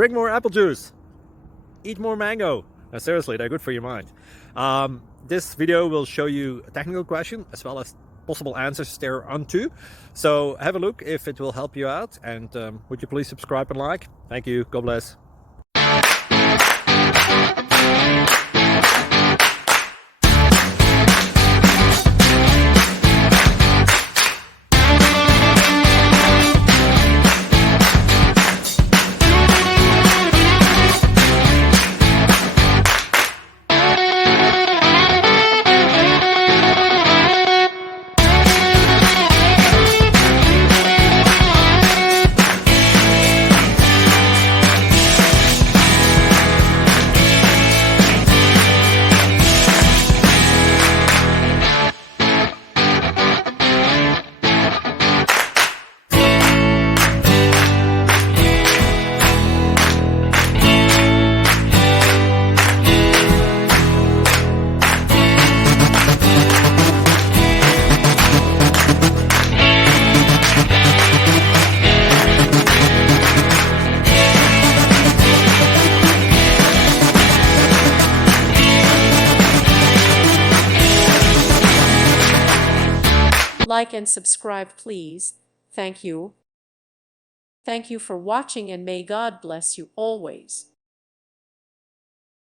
Drink more apple juice. Eat more mango. Now, seriously, they're good for your mind. This video will show you a technical question as well as possible answers thereunto. So have a look if it will help you out, and would you please subscribe and like? Thank you. God bless. Like and subscribe, please. Thank you. Thank you for watching, and may God bless you always.